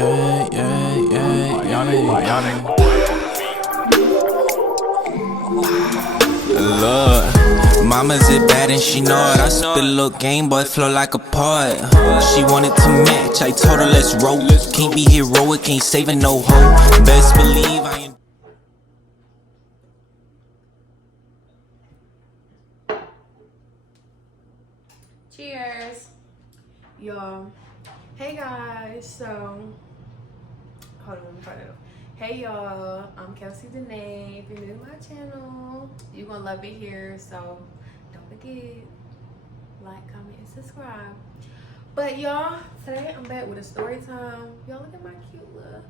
Look, mama's it bad and she know it. I spit a little Game Boy flow like a pod. She wanted to match, I told her let's roll. Can't be heroic, ain't saving no hoe. Best believe I ain't. Cheers, y'all. Hey guys, so hold on, let me try that. Hey y'all, I'm Kelsey Danae. If you're new to my channel, you're gonna love it here. So don't forget, like, comment, and subscribe. But y'all, today I'm back with a story time. Y'all look at my cute little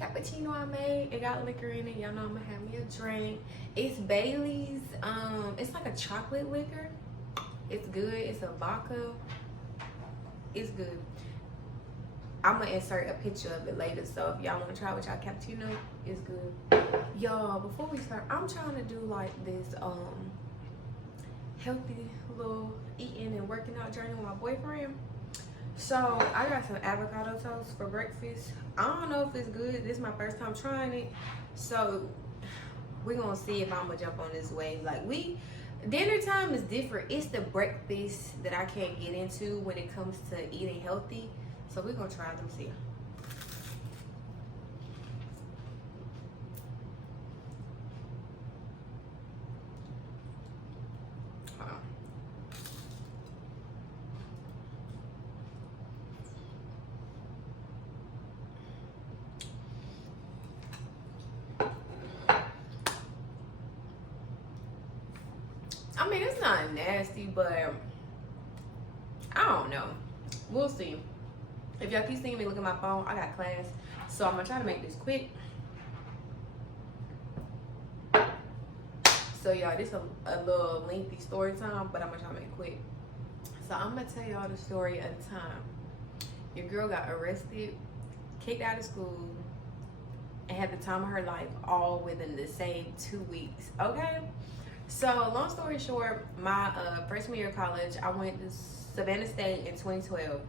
cappuccino I made. It got liquor in it. Y'all know I'm gonna have me a drink. It's Bailey's. It's like a chocolate liquor. It's good. It's a vodka. It's good. I'm gonna insert a picture of it later, so if y'all want to try with y'all cappuccino, it's good. Y'all, before we start, I'm trying to do like this healthy little eating and working out journey with my boyfriend. So I got some avocado toast for breakfast. I don't know if it's good. This is my first time trying it, so we're gonna see if I'm gonna jump on this wave. Like, dinner time is different. It's the breakfast that I can't get into when it comes to eating healthy. So we're gonna try them, see. I mean, it's not nasty, but I don't know. We'll see. If y'all keep seeing me look at my phone, I got class, so I'm gonna try to make this quick. So y'all, this is a little lengthy story time, but I'm gonna try to make it quick. So I'm gonna tell y'all the story of the time your girl got arrested, kicked out of school, and had the time of her life all within the same 2 weeks. Okay. So long story short, my freshman year of college, I went to Savannah State in 2012.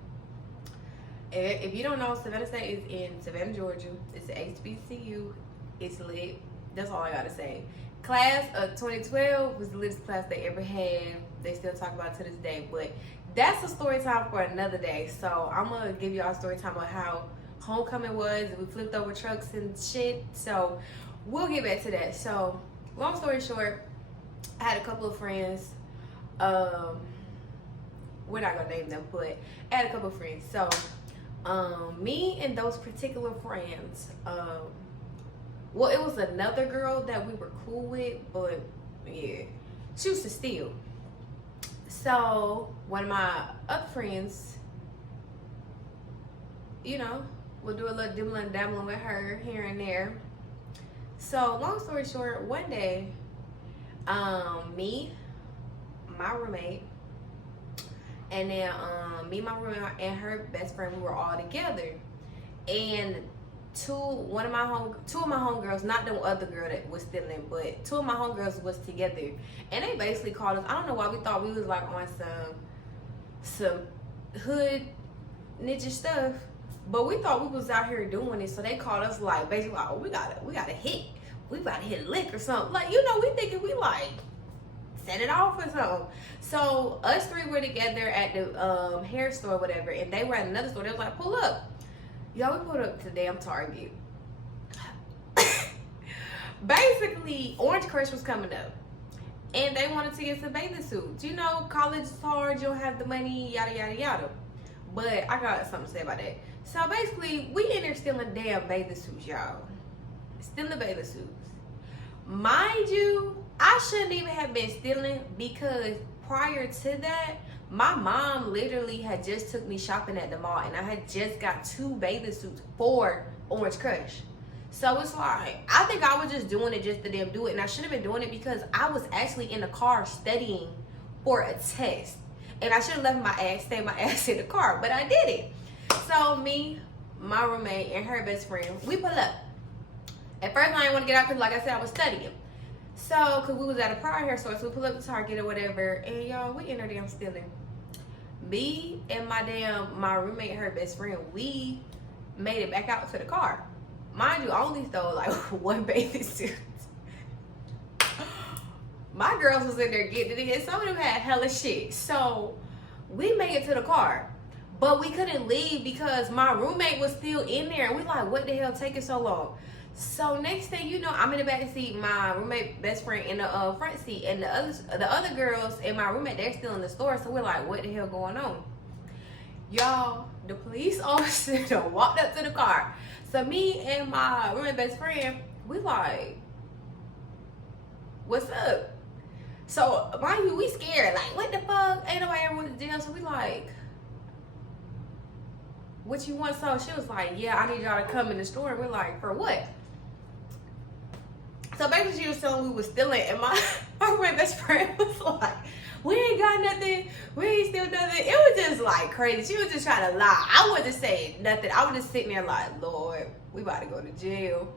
If you don't know, Savannah State is in Savannah, Georgia. It's a HBCU. It's lit. That's all I gotta say. Class of 2012 was the latest class they ever had. They still talk about it to this day. But that's a story time for another day. So I'm gonna give y'all a story time about how homecoming was. We flipped over trucks and shit. So we'll get back to that. So long story short, I had a couple of friends. We're not gonna name them, but I had a couple of friends. So me and those particular friends, well, it was another girl that we were cool with, but yeah, she used to steal. So one of my other friends, you know, we'll do a little dibbling dabbling with her here and there. So long story short, one day, me, my roommate, and then me, my roommate, and her best friend, we were all together. And two of my homegirls, not the other girl that was stealing, but two of my homegirls was together. And they basically called us. I don't know why we thought we was like on some hood ninja stuff, but we thought we was out here doing it. So they called us like basically like, oh, we gotta hit. We about to hit a lick or something. Like, you know, we thinking we like set it off or something. So us three were together at the hair store or whatever, and they were at another store. They was like, pull up. Y'all, we pulled up to damn Target. Basically, Orange Crush was coming up, and they wanted to get some bathing suits. You know, college is hard, you don't have the money, yada, yada, yada. But I got something to say about that. So basically, we in there stealing damn bathing suits, y'all. Stealing bathing suits. Mind you, I shouldn't even have been stealing, because prior to that, my mom literally had just took me shopping at the mall, and I had just got 2 bathing suits for Orange Crush. So it's like, I think I was just doing it just to them do it, and I should have been doing it because I was actually in the car studying for a test, and I should have stayed my ass in the car, but I did it. So me, my roommate, and her best friend, we pull up. At first, I didn't want to get out because, like I said, I was studying. So, because we was at a prior hair store, so we pull up to Target or whatever, and y'all, we in there damn stealing. Me and my roommate, her best friend, we made it back out to the car. Mind you, I only stole like one bathing suit. My girls was in there getting it in. Some of them had hella shit. So we made it to the car. But we couldn't leave because my roommate was still in there. And we like, what the hell taking so long? So next thing you know, I'm in the back seat, my roommate best friend in the front seat, and the other girls and my roommate, they're still in the store. So we're like, what the hell going on? Y'all, the police officer walked up to the car. So me and my roommate best friend, we like, what's up? So mind you, we scared, like, what the fuck? Ain't nobody ever went to jail. So we like, what you want? So she was like, yeah, I need y'all to come in the store. And we're like, for what? So basically she was telling we was stealing, and my best friend was like, we ain't got nothing, we ain't steal nothing. It was just like crazy. She was just trying to lie. I wasn't saying nothing. I was just sitting there like, Lord, we about to go to jail.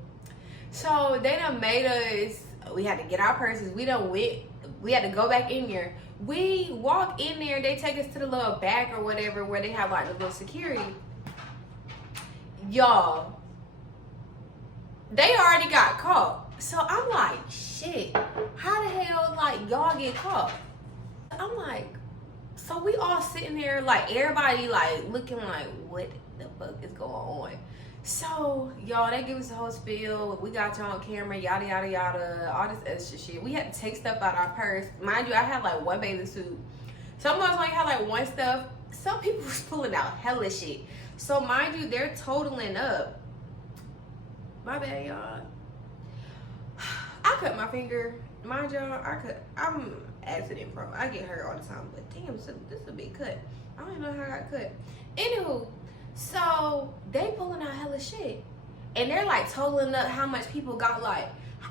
So they done made us, we had to get our purses. We had to go back in there. We walk in there, they take us to the little back or whatever where they have like the little security. Y'all, they already got caught. So I'm like, shit, how the hell like y'all get caught? I'm like, so we all sitting there like everybody like looking like, what the fuck is going on? So y'all, they give us the whole spiel. We got you on camera, yada yada yada, all this extra shit. We had to take stuff out our purse. Mind you, I had like one bathing suit. Some of us only had like one stuff. Some people was pulling out hella shit. So mind you, they're totaling up. My bad, y'all. I cut my finger. Mind y'all, I'm accident prone. I get hurt all the time. But damn, this is a big cut. I don't even know how I got cut. Anywho, so they pulling out hella shit. And they're like totaling up how much people got. Like,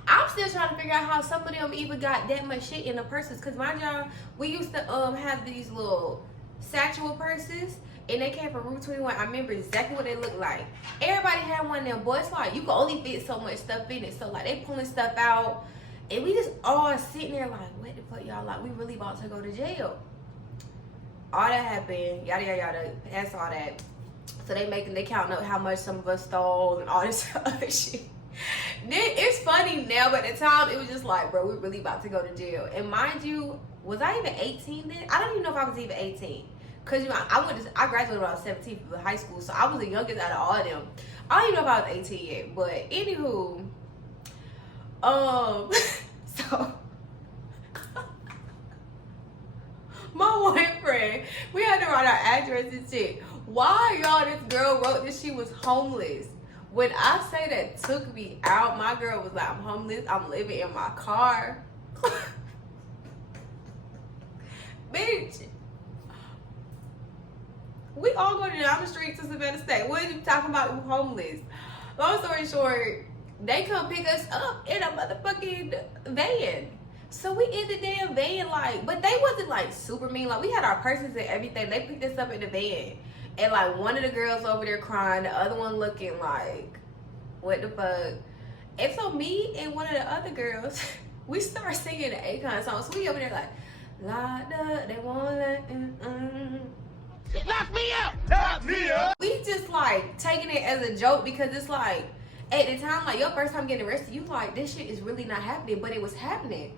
I'm still trying to figure out how some of them even got that much shit in the purses. Cause mind y'all, we used to have these little satchel purses. And they came from Route 21. I remember exactly what they looked like. Everybody had one of them, boys. Like, you can only fit so much stuff in it. So like they pulling stuff out. And we just all sitting there like, what the fuck, y'all? Like, we really about to go to jail. All that happened, yada yada yada. That's all that. So they counting up how much some of us stole and all this other shit. Then it's funny now, but at the time it was just like, bro, we're really about to go to jail. And mind you, was I even 18 then? I don't even know if I was even 18. Cause you know, I graduated when I was 17 from high school, so I was the youngest out of all of them. I don't even know if I was 18 yet, but anywho, so my boyfriend, we had to write our address and shit. Why y'all, this girl wrote that she was homeless? When I say that took me out, my girl was like, I'm homeless, I'm living in my car. Bitch. We all go down the street to Savannah State. What are you talking about? We're homeless. Long story short, they come pick us up in a motherfucking van. So we in the damn van, like, but they wasn't like super mean. Like, we had our purses and everything. They picked us up in the van. And like one of the girls over there crying, the other one looking like, what the fuck? And so me and one of the other girls, we start singing the Akon song. So we over there like, la da, they won't let Lock me up! Lock me up! We just like taking it as a joke because it's like at the time, like your first time getting arrested, you like this shit is really not happening, but it was happening.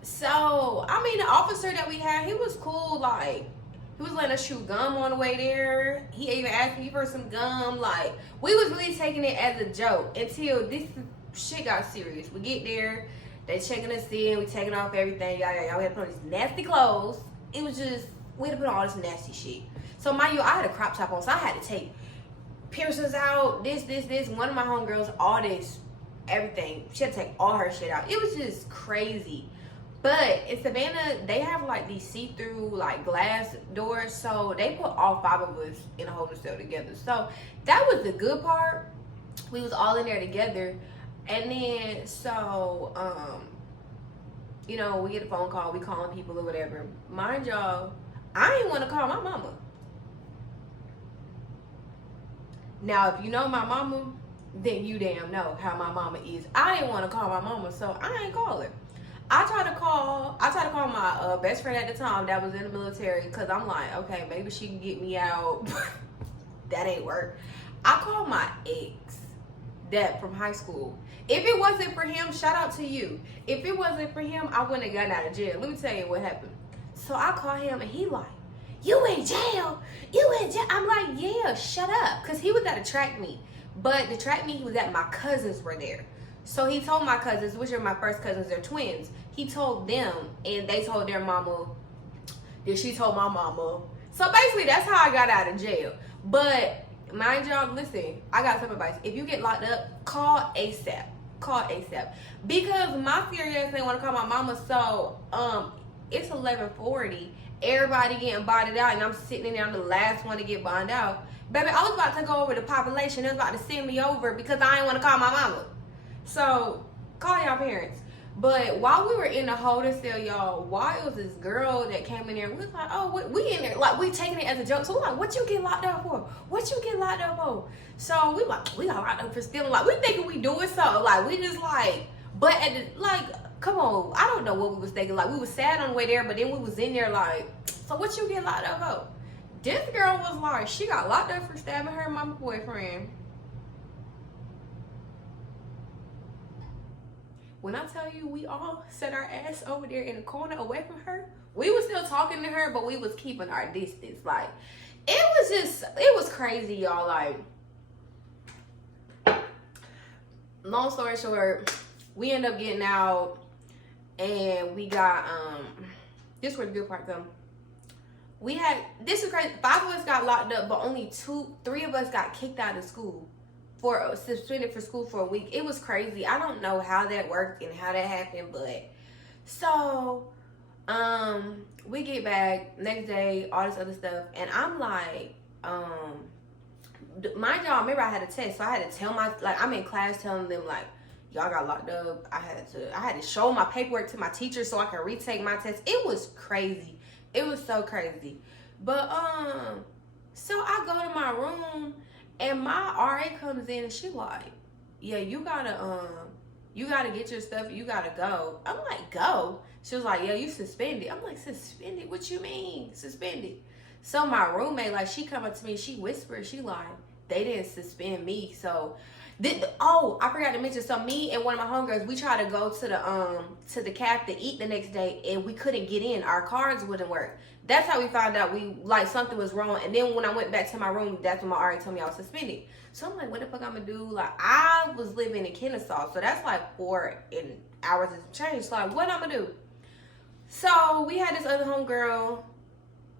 So I mean, the officer that we had, he was cool. Like he was letting us chew gum on the way there. He even asked me for some gum. Like we was really taking it as a joke until this shit got serious. We get there, they checking us in, we taking off everything. Y'all, we had to put on these nasty clothes. It was just we had to put on all this nasty shit. So mind you, I had a crop top on, so I had to take piercings out, this. One of my homegirls, all this, everything. She had to take all her shit out. It was just crazy. But in Savannah, they have like these see-through like glass doors, so they put all 5 of us in a holding cell together. So that was the good part. We was all in there together, and then so you know, we get a phone call, we calling people or whatever. Mind y'all, I ain't want to call my mama. Now, if you know my mama, then you damn know how my mama is. I didn't want to call my mama, so I ain't call her. I tried to call my best friend at the time that was in the military, because I'm like, okay, maybe she can get me out. that ain't work. I called my ex, that from high school. If it wasn't for him, shout out to you. If it wasn't for him, I wouldn't have gotten out of jail. Let me tell you what happened. So I called him and he like, you in jail? You in jail? I'm like, yeah, shut up. Because he was at a track meet. But the track meet he was at, my cousins were there. So he told my cousins, which are my first cousins, they're twins. He told them, and they told their mama, then she told my mama. So basically, that's how I got out of jail. But mind y'all, listen, I got some advice. If you get locked up, call ASAP. Call ASAP. Because my serious ass didn't want to call my mama, so it's 11:40. Everybody getting bonded out, and I'm sitting in there, I'm the last one to get bonded out. Baby, I was about to go over the population. They was about to send me over because I didn't want to call my mama. So, call y'all parents. But while we were in the holding cell, y'all, why it was this girl that came in there, we was like, oh, we in there, like, we taking it as a joke. So we're like, what you get locked up for? What you get locked up for? So we like, we got locked up for stealing. Like, we thinking we doing something. Like, we just like, but at the, like, come on, I don't know what we was thinking. Like, we was sad on the way there, but then we was in there like, so what you get locked up for? This girl was like, she got locked up for stabbing her mama boyfriend. When I tell you we all set our ass over there in the corner away from her, we was still talking to her, but we was keeping our distance. Like, it was crazy, y'all. Like, long story short, we end up getting out, and we got, this is where the good part comes. We had, this is crazy, 5 of us got locked up, but only 3 of us got kicked out of school. Suspended for school for a week. It was crazy. I don't know how that worked and how that happened, but so we get back next day, all this other stuff, and I'm like, mind y'all, remember I had a test, so I had to tell I'm in class telling them like, y'all got locked up. I had to show my paperwork to my teacher so I could retake my test. It was crazy. It was so crazy. But so I go to my room. And my RA comes in and she like, yeah, you gotta get your stuff, you gotta go. I'm like, go? She was like, yeah, you suspended. I'm like, suspended? What you mean, suspended? So my roommate, like, she come up to me, she whispered, she like, they didn't suspend me. So, I forgot to mention, so me and one of my homegirls, we tried to go to the caf to eat the next day, and we couldn't get in. Our cards wouldn't work. That's how we found out something was wrong. And then when I went back to my room, that's when my RA told me I was suspended. So I'm like, what the fuck I'm gonna do? Like, I was living in Kennesaw, so that's like 4 hours and change. So like, what I'm gonna do? So we had this other homegirl.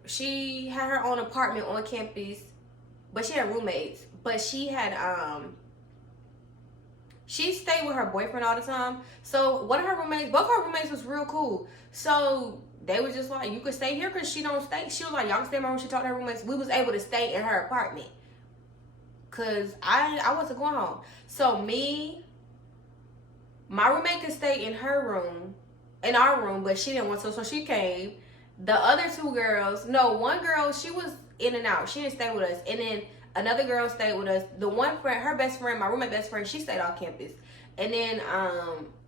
She had her own apartment on campus, but she had roommates. But she had she stayed with her boyfriend all the time. So one of her roommates, both her roommates was real cool. So they was just like, you could stay here because she don't stay. She was like, y'all can stay in my room. She talked to her roommates. We was able to stay in her apartment because I wasn't going home. So my roommate could stay in her room, in our room, but she didn't want to, so she came. The other 2 girls, no, one girl, she was in and out. She didn't stay with us. And then another girl stayed with us. The one friend, her best friend, my roommate best friend, she stayed off campus. And then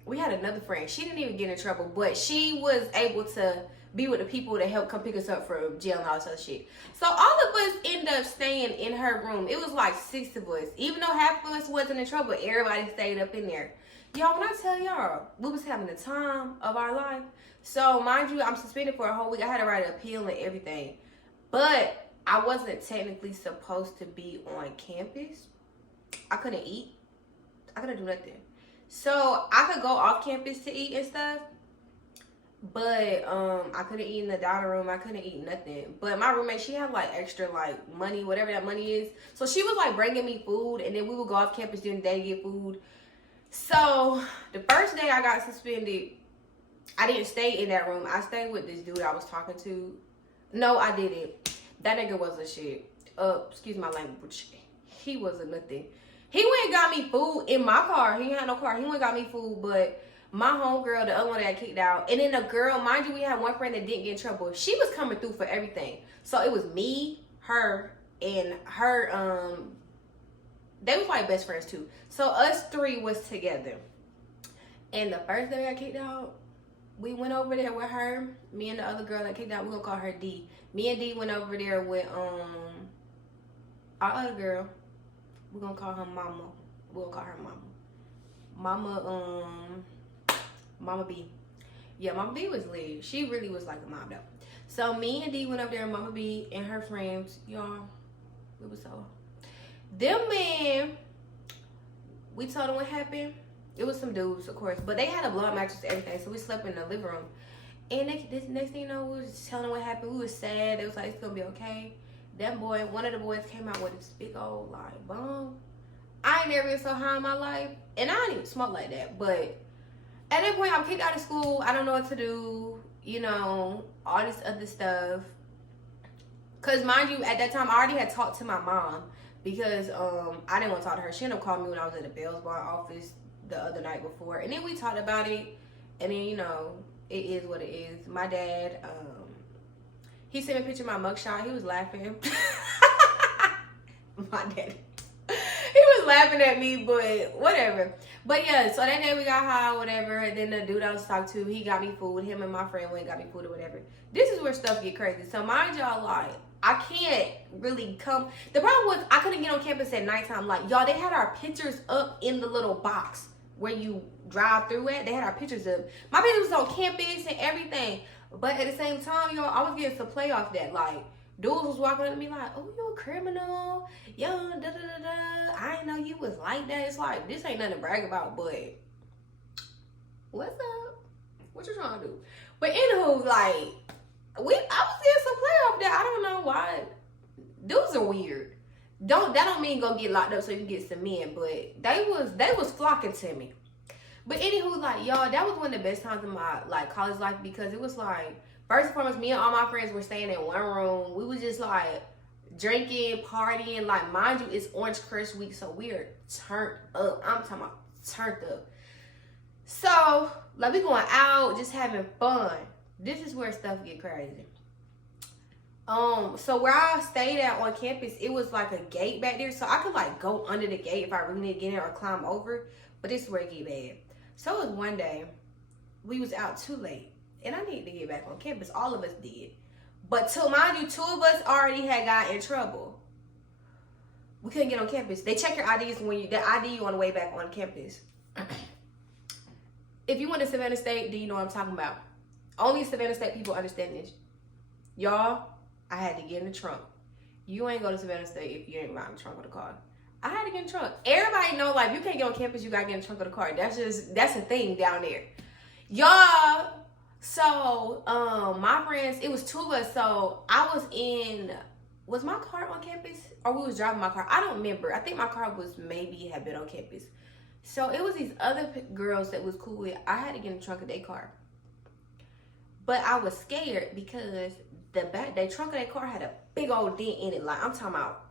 we had another friend. She didn't even get in trouble, but she was able to be with the people that helped come pick us up from jail and all this other shit. So all of us ended up staying in her room. It was like 6 of us. Even though half of us wasn't in trouble, everybody stayed up in there. Y'all, when I tell y'all, we was having the time of our life. So mind you, I'm suspended for a whole week. I had to write an appeal and everything. But I wasn't technically supposed to be on campus. I couldn't eat. I couldn't do nothing. So I could go off campus to eat and stuff. But I couldn't eat in the dining room. I couldn't eat nothing. But my roommate, she had like extra like money, whatever that money is. So she was like bringing me food, and then we would go off campus during the day to get food. So the first day I got suspended, I didn't stay in that room. I stayed with this dude I was talking to. No, I didn't. That nigga was a shit. Excuse my language. He wasn't nothing. He went and got me food in my car. He had no car. He went and got me food, but my homegirl, the other one that I kicked out, and then the girl, mind you, we had one friend that didn't get in trouble. She was coming through for everything. So it was me, her, and her, they was like best friends too. So us 3 was together. And the first day I kicked out, we went over there with her. Me and the other girl that kicked out, we're gonna call her D. Me and D went over there with, our other girl, we're gonna call her Mama. We'll call her Mama. Mama B. Yeah, Mama B was lit. She really was like a mom though. So me and D went up there, and Mama B and her friends, y'all. It was so. Them men, we told them what happened. It was some dudes, of course, but they had a blood mattress and everything, so we slept in the living room. And this next thing you know, we was just telling them what happened. We was sad. It was like, it's gonna be okay. That boy, one of the boys came out with this big old like bong. I ain't never been so high in my life, and I don't even smoke like that. But at that point, I'm kicked out of school. I don't know what to do. You know, all this other stuff. Cause mind you, at that time, I already had talked to my mom because I didn't want to talk to her. She ended up calling me when I was in the Bell's Bar office the other night before, and then we talked about it. And then you know, it is what it is. My dad, he sent me a picture of my mugshot. He was laughing. My dad. He was laughing at me, but whatever. But yeah, so that day we got high, whatever. And then the dude I was talking to, he got me food. Him and my friend went and got me food or whatever. This is where stuff get crazy. So mind y'all, like, I can't really come. The problem was I couldn't get on campus at nighttime. Like, y'all, they had our pictures up in the little box where you drive through it. They had our pictures up. My pictures was on campus and everything. But at the same time, y'all, I was getting some play off that. Like, dudes was walking up to me like, oh, you a criminal? Yo, da-da-da-da. I didn't know you was like that. It's like, this ain't nothing to brag about, but what's up? What you trying to do? But anywho, like, I was getting some play off that. I don't know why. Dudes are weird. That don't mean go get locked up so you can get some men, but they was flocking to me. But anywho, like, y'all, that was one of the best times in my, like, college life because it was, like, first and foremost, me and all my friends were staying in one room. We was just, like, drinking, partying. Like, mind you, it's Orange Crush week, so we are turned up. I'm talking about turned up. So, like, we going out, just having fun. This is where stuff get crazy. So where I stayed at on campus, it was, like, a gate back there. So, I could, like, go under the gate if I really need to get in or climb over. But this is where it get bad. So it was one day, we was out too late. And I needed to get back on campus. All of us did. But mind you, 2 of us already had got in trouble. We couldn't get on campus. They check your IDs when they ID you on the way back on campus. If you went to Savannah State, do you know what I'm talking about? Only Savannah State people understand this. Y'all, I had to get in the trunk. You ain't go to Savannah State if you ain't ride in the trunk of the car. I had to get in the trunk. Everybody know, like, you can't get on campus, you gotta get in the trunk of the car. That's a thing down there. Y'all, so, my friends, it was 2 of us. So, was my car on campus? Or we was driving my car? I don't remember. I think my car had been on campus. So, it was these other girls that was cool with. I had to get in the trunk of their car. But I was scared because the trunk of their car had a big old dent in it. Like, I'm talking about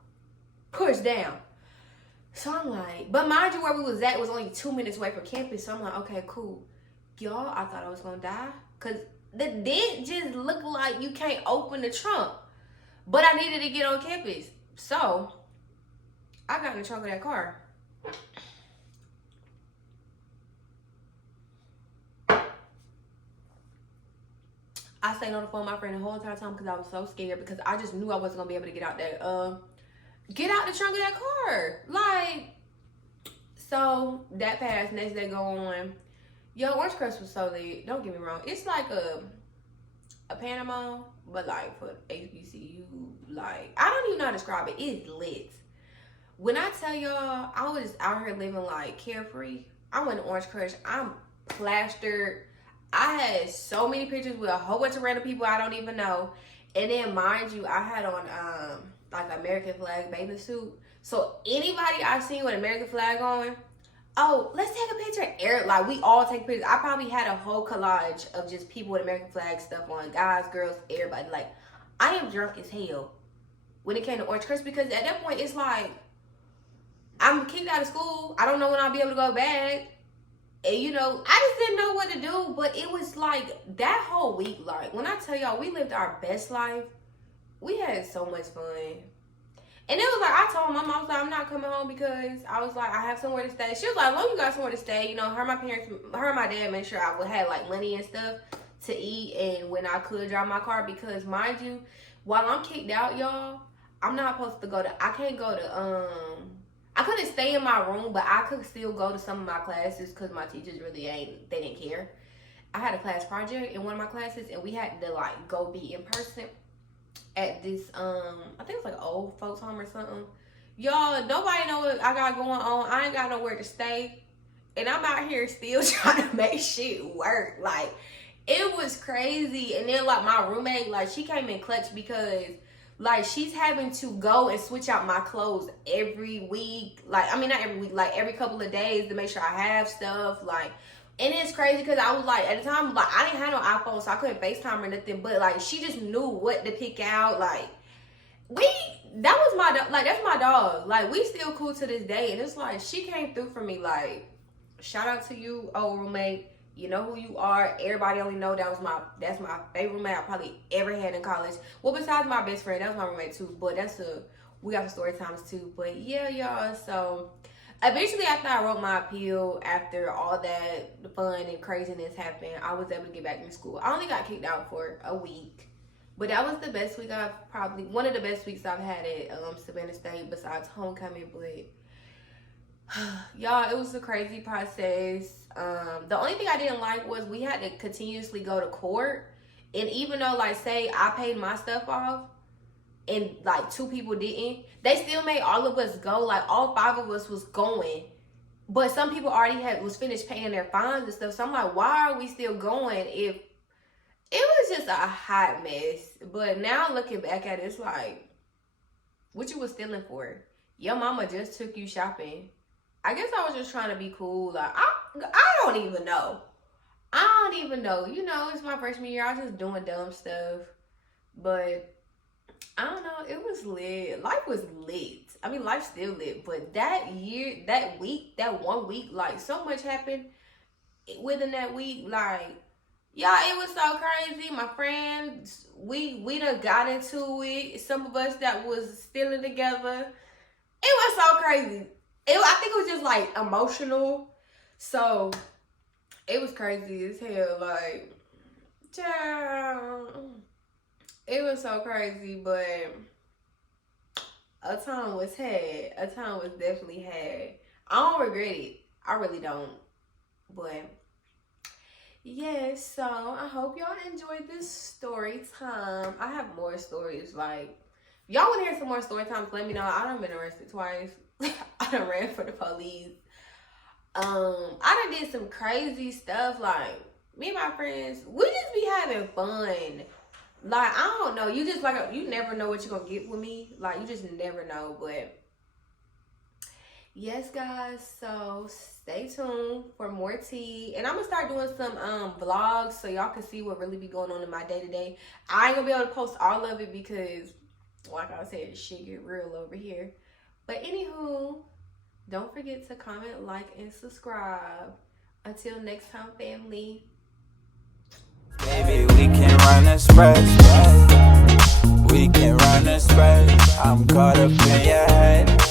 pushed down. So I'm like, but mind you, where we was at was only 2 minutes away from campus. So I'm like, okay, cool. Y'all, I thought I was gonna die. Cause the dent just looked like you can't open the trunk. But I needed to get on campus. So I got in the trunk of that car. I stayed on the phone with my friend the whole entire time because I was so scared because I just knew I wasn't gonna be able to get out that get out the trunk of that car. Like, so that passed. Next day go on. Yo, Orange Crush was so lit. Don't get me wrong. It's like a Panama, but like for HBCU. Like, I don't even know how to describe it. It's lit. When I tell y'all, I was out here living like carefree. I went to Orange Crush. I'm plastered. I had so many pictures with a whole bunch of random people I don't even know. And then mind you, I had on like American flag bathing suit. So anybody I seen with American flag on, oh, let's take a picture. Like, we all take pictures. I probably had a whole collage of just people with American flag stuff on. Guys, girls, everybody. Like, I am drunk as hell when it came to Orange Crush because at that point, it's like, I'm kicked out of school. I don't know when I'll be able to go back. And, you know, I just didn't know what to do. But it was like, that whole week, like, when I tell y'all, we lived our best life. We had so much fun. And it was like, I told my mom, I was like, I'm not coming home because I was like, I have somewhere to stay. She was like, as long as you got somewhere to stay, you know, her and my dad made sure I would have like money and stuff to eat and when I could drive my car because mind you, while I'm kicked out, y'all, I'm not supposed to go to, I can't go to, I couldn't stay in my room, but I could still go to some of my classes because my teachers really they didn't care. I had a class project in one of my classes, and we had to like go be in person at this, I think it's like an old folks home or something. Y'all, nobody know what I got going on. I ain't got nowhere to stay. And I'm out here still trying to make shit work. Like, it was crazy. And then like my roommate, like she came in clutch because like she's having to go and switch out my clothes every week. Like, I mean, not every week, like every couple of days to make sure I have stuff. Like, and it's crazy because I was like, at the time, like I didn't have no iPhone, so I couldn't FaceTime or nothing. But like, she just knew what to pick out. Like, that was my, like, that's my dog. Like, we still cool to this day. And it's like, she came through for me. Like, shout out to you, old roommate. You know who you are. Everybody only know that's my favorite roommate I probably ever had in college. Well, besides my best friend, that was my roommate too. But we got some story times too. But yeah, y'all. So eventually, after I wrote my appeal, after all that fun and craziness happened, I was able to get back in school. I only got kicked out for a week. But that was the best week one of the best weeks I've had at Savannah State besides homecoming. But y'all, it was a crazy process. The only thing I didn't like was we had to continuously go to court. And even though, like, say I paid my stuff off and like 2 people didn't, they still made all of us go. Like, all 5 of us was going. But some people already was finished paying their fines and stuff. So I'm like, why are we still going if it was just a hot mess? But now looking back at it, it's like, what you was stealing for? Your mama just took you shopping. I guess I was just trying to be cool. Like, I don't even know. I don't even know. You know, it's my freshman year. I was just doing dumb stuff. But I don't know. It was lit. Life was lit. I mean, life's still lit. But that year, that 1 week, like, so much happened within that week. Like, y'all, it was so crazy. My friends, we done got into it. Some of us that was still together. It was so crazy. I think it was just like emotional. So it was crazy as hell. Like, child, it was so crazy. But a time was had. A time was definitely had. I don't regret it. I really don't. But yeah, so I hope y'all enjoyed this story time. I have more stories. Like, if y'all want to hear some more story times, let me know. I done been arrested twice. I done ran for the police. I done did some crazy stuff. Like, me and my friends, we just be having fun. Like, I don't know. You just, like, you never know what you're going to get with me. Like, you just never know. But yes, guys, so stay tuned for more tea. And I'm going to start doing some vlogs so y'all can see what really be going on in my day-to-day. I ain't going to be able to post all of it because, like I said, shit get real over here. But anywho, don't forget to comment, like, and subscribe. Until next time, family. Baby, we can run a spread. We can run a spread. I'm caught up in your head.